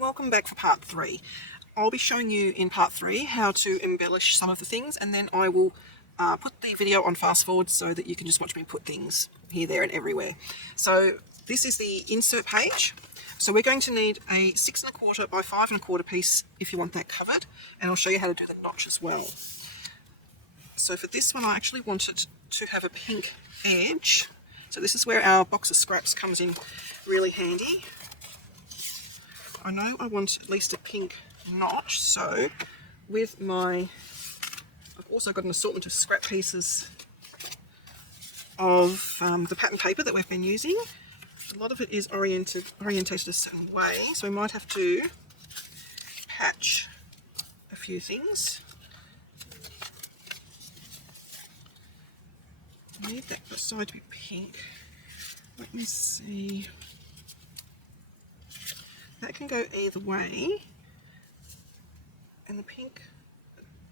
Welcome back for part 3. I'll be showing you in part 3 how to embellish some of the things, and then I will put the video on fast forward so that you can just watch me put things here, there and everywhere. So this is the insert page. So we're going to need a 6 1/4 by 5 1/4 piece if you want that covered, and I'll show you how to do the notch as well. So for this one I actually wanted to have a pink edge. So this is where our box of scraps comes in really handy. I know I want at least a pink notch, so with I've also got an assortment of scrap pieces of the pattern paper that we've been using. A lot of it is orientated a certain way, so we might have to patch a few things. I need that side to be pink. Let me see. That can go either way, and the pink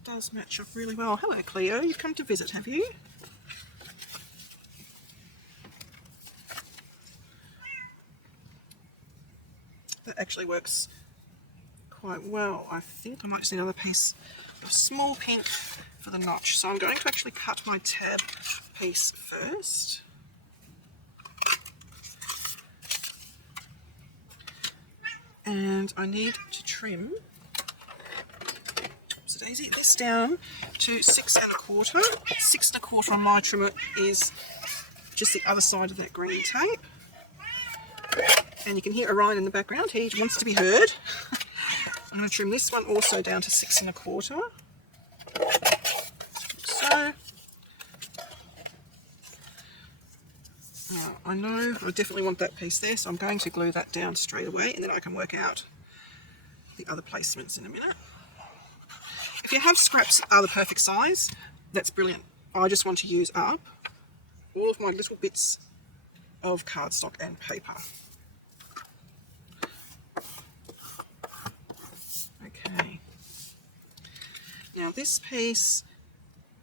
does match up really well. Hello Cleo, you've come to visit, have you? That actually works quite well. I think I might just need another piece of small pink for the notch. So I'm going to actually cut my tab piece first. And I need to trim this down to 6 1/4. 6 1/4 on my trimmer is just the other side of that green tape. And you can hear Orion in the background, he wants to be heard. I'm going to trim this one also down to 6 1/4. So, I know I definitely want that piece there, so I'm going to glue that down straight away, and then I can work out the other placements in a minute. If you have scraps that are the perfect size, that's brilliant. I just want to use up all of my little bits of cardstock and paper. Okay. Now this piece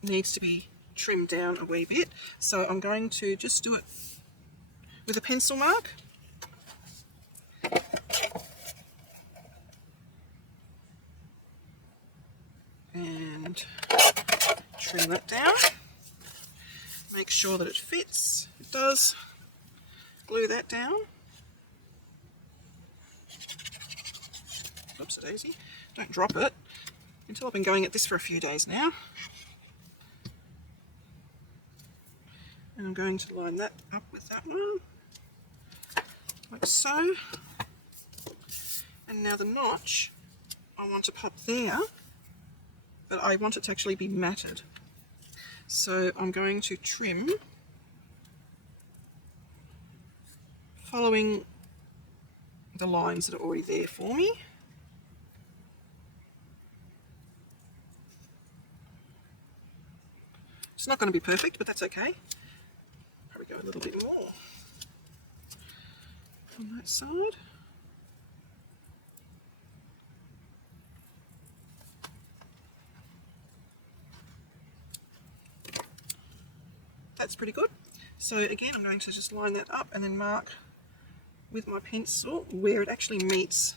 needs to be trimmed down a wee bit, so I'm going to just do it with a pencil mark. And trim that down. Make sure that it fits. It does. Glue that down. Oops, daisy. Don't drop it. Until I've been going at this for a few days now. And I'm going to line that up with that one. Like so. And now the notch I want to pop there, but I want it to actually be matted. So I'm going to trim following the lines that are already there for me. It's not going to be perfect, but that's okay. Probably go a little bit more on that side. That's pretty good. So again, I'm going to just line that up and then mark with my pencil where it actually meets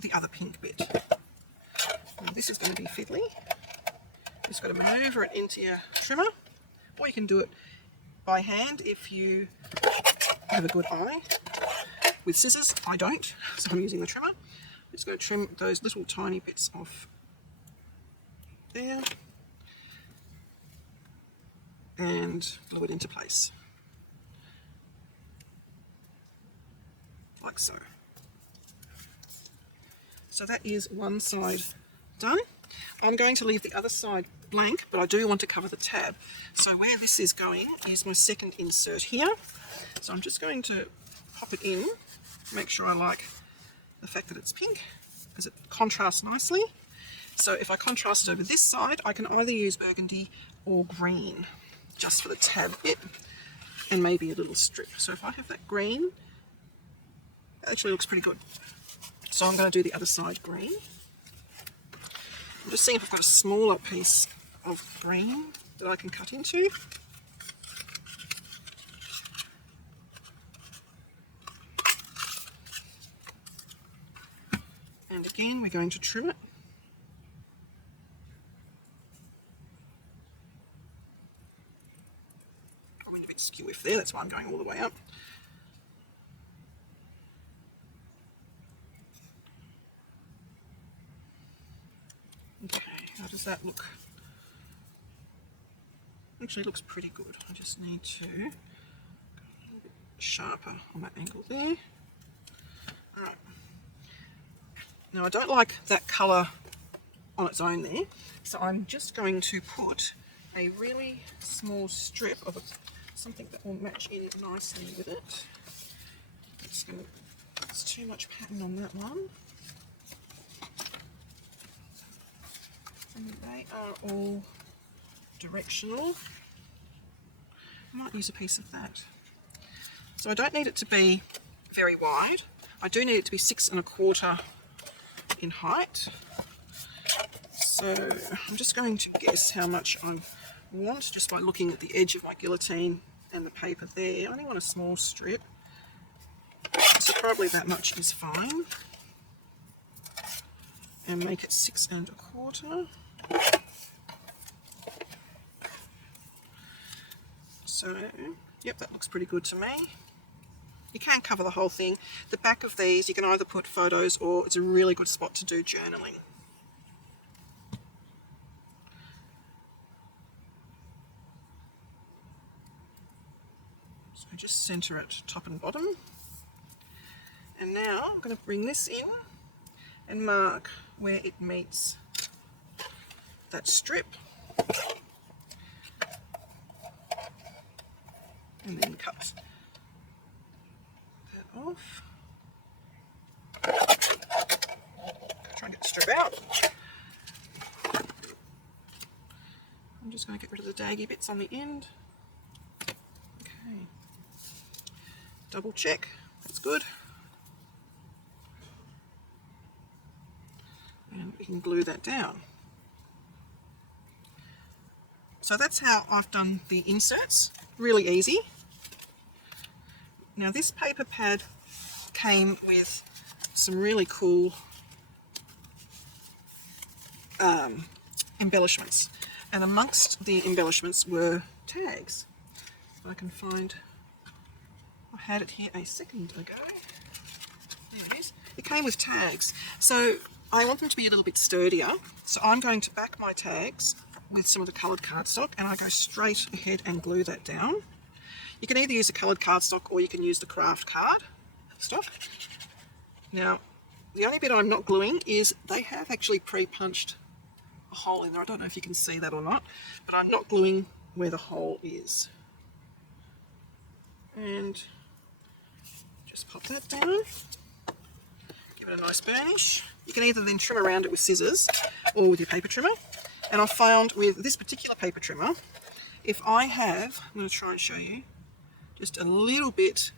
the other pink bit. Now this is going to be fiddly. Just got to manoeuvre it into your trimmer, or you can do it by hand if you have a good eye. With scissors, I don't, so I'm using the trimmer. I'm just going to trim those little tiny bits off there and glue it into place, like so. So that is one side done. I'm going to leave the other side blank, but I do want to cover the tab. So where this is going is my second insert here. So I'm just going to pop it in, make sure I like the fact that it's pink, because it contrasts nicely. So if I contrast it over this side, I can either use burgundy or green, just for the tab bit, and maybe a little strip. So if I have that green, that actually looks pretty good. So I'm going to do the other side green. I'm just seeing if I've got a smaller piece of green that I can cut into. again, we're going to trim it. I went a bit skew there, that's why I'm going all the way up. Okay, how does that look? Actually, it looks pretty good. I just need to go a little bit sharper on that angle there. Alright. Now I don't like that colour on its own there, so I'm just going to put a really small strip of something that will match in nicely with it. It's too much pattern on that one. And they are all directional. I might use a piece of that. So I don't need it to be very wide. I do need it to be 6 1/4 in height. So I'm just going to guess how much I want just by looking at the edge of my guillotine and the paper there. I only want a small strip, so probably that much is fine. And make it 6 1/4. So, yep, that looks pretty good to me. You can cover the whole thing. The back of these, you can either put photos or it's a really good spot to do journaling. So just centre it top and bottom. And now I'm going to bring this in and mark where it meets that strip. And then cut that off. Try and get the strip out. I'm just going to get rid of the daggy bits on the end. Okay. Double check. That's good. And we can glue that down. So that's how I've done the inserts. Really easy. Now this paper pad came with some really cool embellishments, and amongst the embellishments were tags. If I can find, I had it here a second ago. There it is. It came with tags, so I want them to be a little bit sturdier, so I'm going to back my tags with some of the coloured cardstock, and I go straight ahead and glue that down. You can either use the coloured cardstock or you can use the craft card stock. Now, the only bit I'm not gluing is they have actually pre-punched a hole in there. I don't know if you can see that or not, but I'm not gluing where the hole is. And just pop that down. Give it a nice burnish. You can either then trim around it with scissors or with your paper trimmer. And I found with this particular paper trimmer, if I have, I'm going to try and show you, just a little bit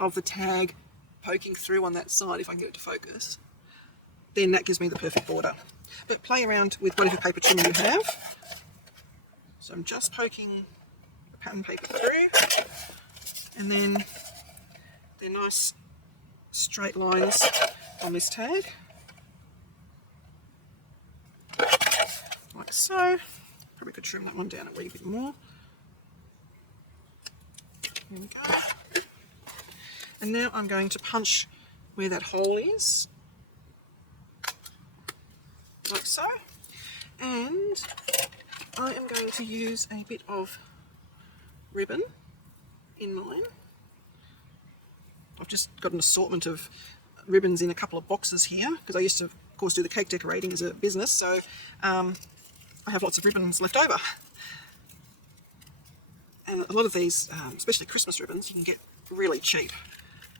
of the tag poking through on that side, if I can get it to focus, then that gives me the perfect border. But play around with whatever paper trimmer you have. So I'm just poking the pattern paper through, and then they're nice straight lines on this tag. Like so. Probably could trim that one down a wee bit more. There we go. And now I'm going to punch where that hole is, like so. And I am going to use a bit of ribbon in mine. I've just got an assortment of ribbons in a couple of boxes here, because I used to, of course, do the cake decorating as a business, so I have lots of ribbons left over. And a lot of these, especially Christmas ribbons, you can get really cheap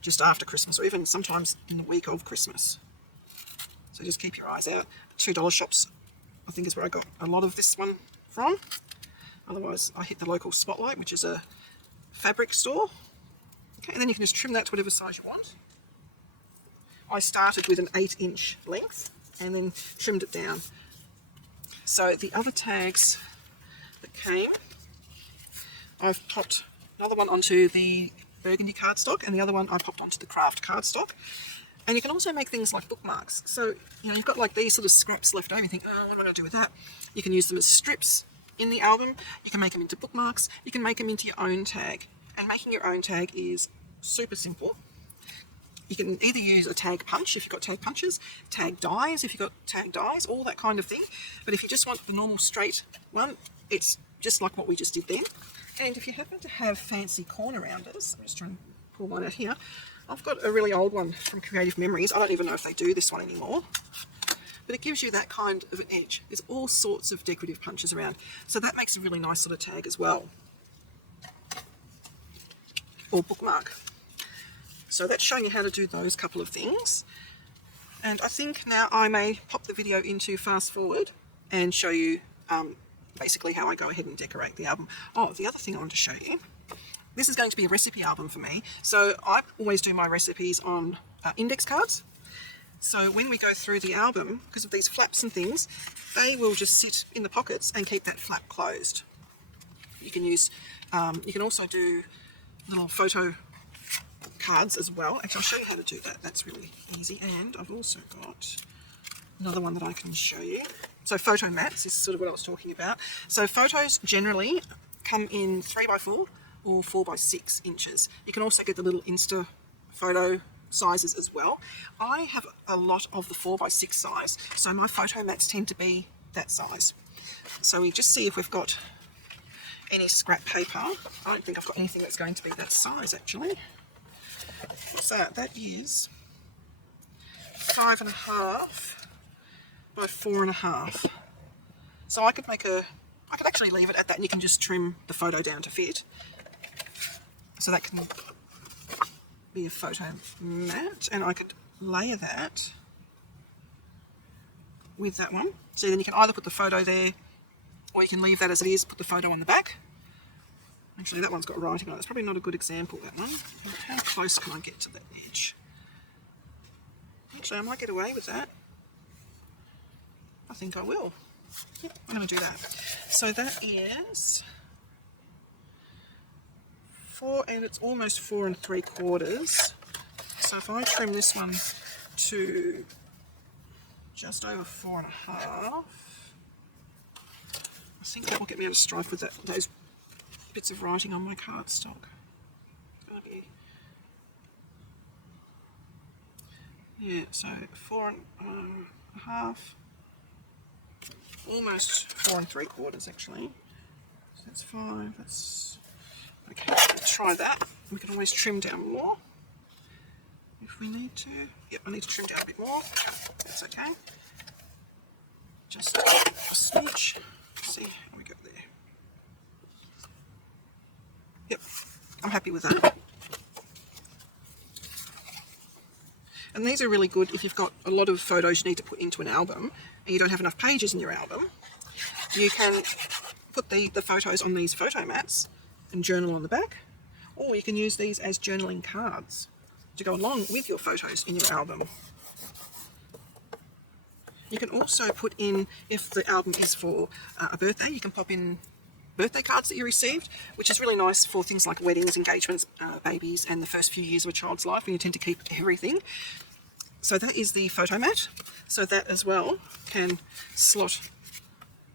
just after Christmas, or even sometimes in the week of Christmas. So just keep your eyes out. $2 shops, I think, is where I got a lot of this one from. Otherwise, I hit the local Spotlight, which is a fabric store. Okay, and then you can just trim that to whatever size you want. I started with an 8-inch length and then trimmed it down. So the other tags that came, I've popped another one onto the burgundy cardstock, and the other one I popped onto the craft cardstock. And you can also make things like bookmarks. So, you know, you've got like these sort of scraps left over. You think, oh, what am I going to do with that? You can use them as strips in the album. You can make them into bookmarks. You can make them into your own tag. And making your own tag is super simple. You can either use a tag punch if you've got tag punches, tag dies if you've got tag dies, all that kind of thing. But if you just want the normal straight one, it's just like what we just did then. And if you happen to have fancy corner rounders, I'm just trying to pull one out here. I've got a really old one from Creative Memories. I don't even know if they do this one anymore. But it gives you that kind of an edge. There's all sorts of decorative punches around. So that makes a really nice sort of tag as well. Or bookmark. So that's showing you how to do those couple of things. And I think now I may pop the video into fast forward and show you basically how I go ahead and decorate the album. Oh, the other thing I want to show you. This is going to be a recipe album for me. So I always do my recipes on index cards. So when we go through the album, because of these flaps and things, they will just sit in the pockets and keep that flap closed. You can use, you can also do little photo cards as well. Actually, I'll show you how to do that. That's really easy. And I've also got another one that I can show you. So photo mats is sort of what I was talking about. So photos generally come in 3x4 or 4x6 inches. You can also get the little Insta photo sizes as well. I have a lot of the 4x6 size, so my photo mats tend to be that size. So we just see if we've got any scrap paper. I don't think I've got anything that's going to be that size actually. What's that? That is 5.5 by 4.5. So I could actually leave it at that, and you can just trim the photo down to fit. So that can be a photo mat, and I could layer that with that one. So then you can either put the photo there, or you can leave that as it is, put the photo on the back. Actually, that one's got writing on it. It's probably not a good example, that one. How close can I get to that edge? Actually, I might get away with that. I think I will. Yep, I'm going to do that. So that is 4, and it's almost 4 3/4. So if I trim this one to just over 4.5, I think that will get me out of strife with those bits of writing on my cardstock. It's going to be, yeah, so 4.5, almost 4 3/4 actually. So that's 5. That's okay. Let's try that. We can always trim down more if we need to. Yep, I need to trim down a bit more. That's okay. Just a smidge. See how we go there. Yep, I'm happy with that. And these are really good if you've got a lot of photos you need to put into an album and you don't have enough pages in your album. You can put the photos on these photo mats and journal on the back, or you can use these as journaling cards to go along with your photos in your album. You can also put in, if the album is for a birthday, you can pop in birthday cards that you received, which is really nice for things like weddings, engagements, babies, and the first few years of a child's life when you tend to keep everything. So that is the photo mat. So that as well can slot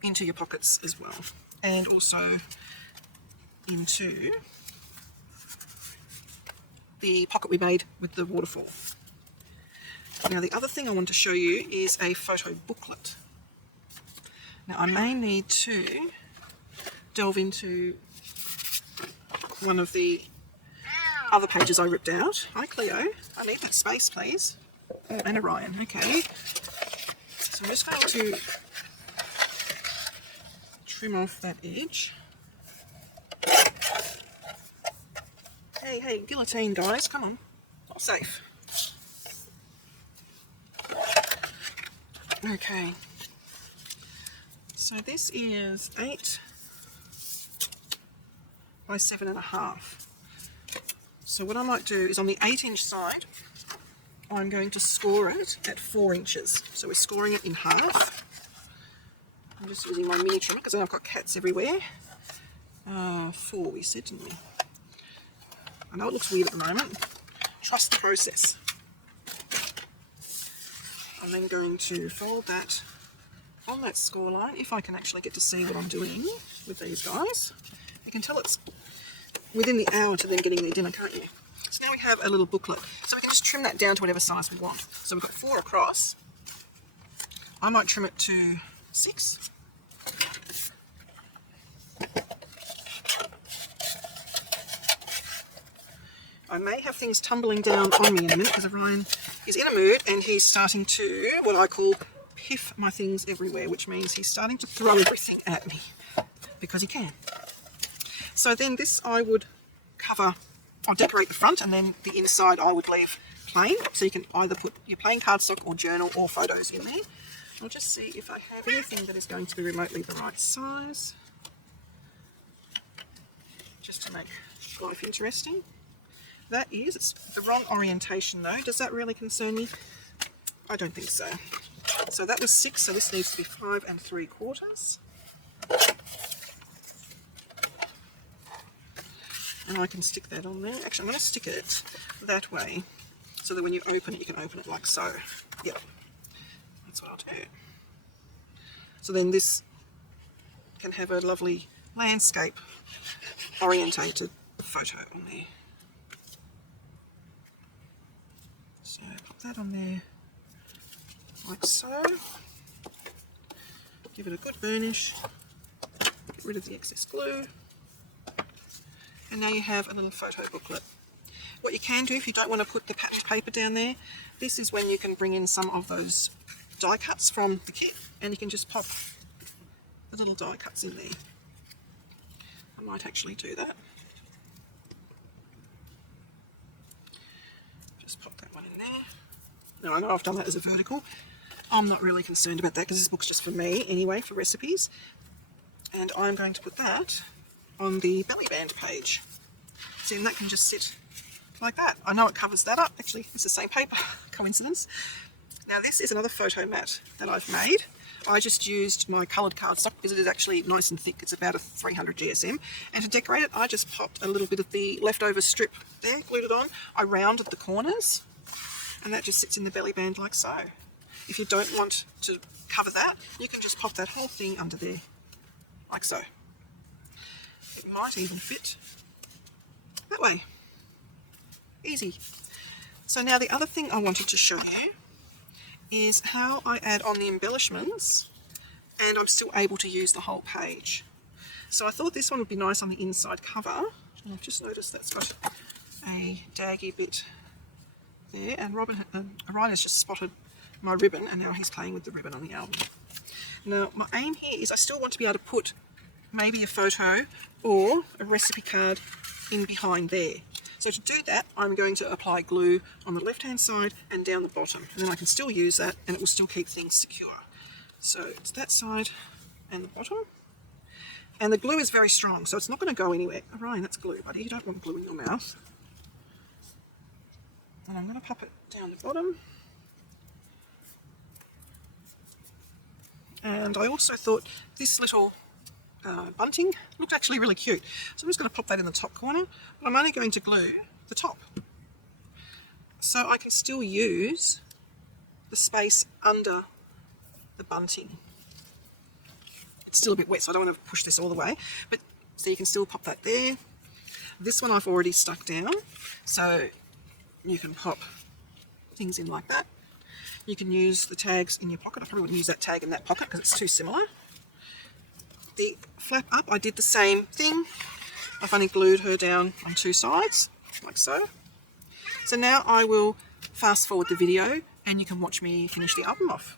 into your pockets as well, and also into the pocket we made with the waterfall. Now the other thing I want to show you is a photo booklet. Now I may need to delve into one of the other pages I ripped out. Hi Cleo, I need that space please. Oh, and Orion, okay. So I'm just going to trim off that edge. Hey, guillotine guys, come on, not safe. Okay, so this is 8 by 7.5. So what I might do is on the 8-inch side, I'm going to score it at 4 inches. So we're scoring it in half. I'm just using my mini trimmer because I've got cats everywhere. 4 we said, didn't we? I know it looks weird at the moment. Trust the process. I'm then going to fold that on that score line, if I can actually get to see what I'm doing with these guys. You can tell it's within the hour to them getting their dinner, can't you? So now we have a little booklet. So we can just trim that down to whatever size we want. So we've got 4 across. I might trim it to 6. I may have things tumbling down on me in a minute because Orion is in a mood and he's starting to, what I call, piff my things everywhere, which means he's starting to throw everything at me because he can. So then this I would cover, I'll decorate the front, and then the inside I would leave plain, so you can either put your plain cardstock or journal or photos in there. I'll just see if I have anything that is going to be remotely the right size, just to make life interesting. That is, it's the wrong orientation though. Does that really concern me? I don't think so. So that was 6, so this needs to be 5 3/4. And I can stick that on there. Actually, I'm going to stick it that way so that when you open it, you can open it like so. Yep, that's what I'll do. So then this can have a lovely landscape orientated photo on there. So pop that on there like so. Give it a good burnish. Get rid of the excess glue. And now you have a little photo booklet. What you can do if you don't want to put the patched paper down there, this is when you can bring in some of those die cuts from the kit, and you can just pop the little die cuts in there. I might actually do that. Just pop that one in there. Now I know I've done that as a vertical. I'm not really concerned about that because this book's just for me anyway, for recipes. And I'm going to put that on the belly band page. See, and that can just sit like that. I know it covers that up. Actually, it's the same paper. Coincidence. Now this is another photo mat that I've made. I just used my coloured cardstock because it is actually nice and thick. It's about a 300 GSM. And to decorate it, I just popped a little bit of the leftover strip there, glued it on. I rounded the corners, and that just sits in the belly band like so. If you don't want to cover that, you can just pop that whole thing under there, like so. It might even fit that way. Easy. So now the other thing I wanted to show you is how I add on the embellishments and I'm still able to use the whole page. So I thought this one would be nice on the inside cover. And I've just noticed that's got a daggy bit there, and Orion has just spotted my ribbon and now he's playing with the ribbon on the album. Now my aim here is I still want to be able to put maybe a photo or a recipe card in behind there. So to do that, I'm going to apply glue on the left hand side and down the bottom, and then I can still use that and it will still keep things secure. So it's that side and the bottom, and the glue is very strong, so it's not going to go anywhere. Oh, Ryan, that's glue, buddy. You don't want glue in your mouth. And I'm going to pop it down the bottom. And I also thought this little bunting looked actually really cute, so I'm just going to pop that in the top corner, but I'm only going to glue the top so I can still use the space under the bunting. It's still a bit wet, so I don't want to push this all the way, but so you can still pop that there. This one I've already stuck down, so you can pop things in like that. You can use the tags in your pocket. I probably wouldn't use that tag in that pocket because it's too similar. The flap up, I did the same thing. I've only glued her down on 2 sides, like so. So now I will fast forward the video and you can watch me finish the album off.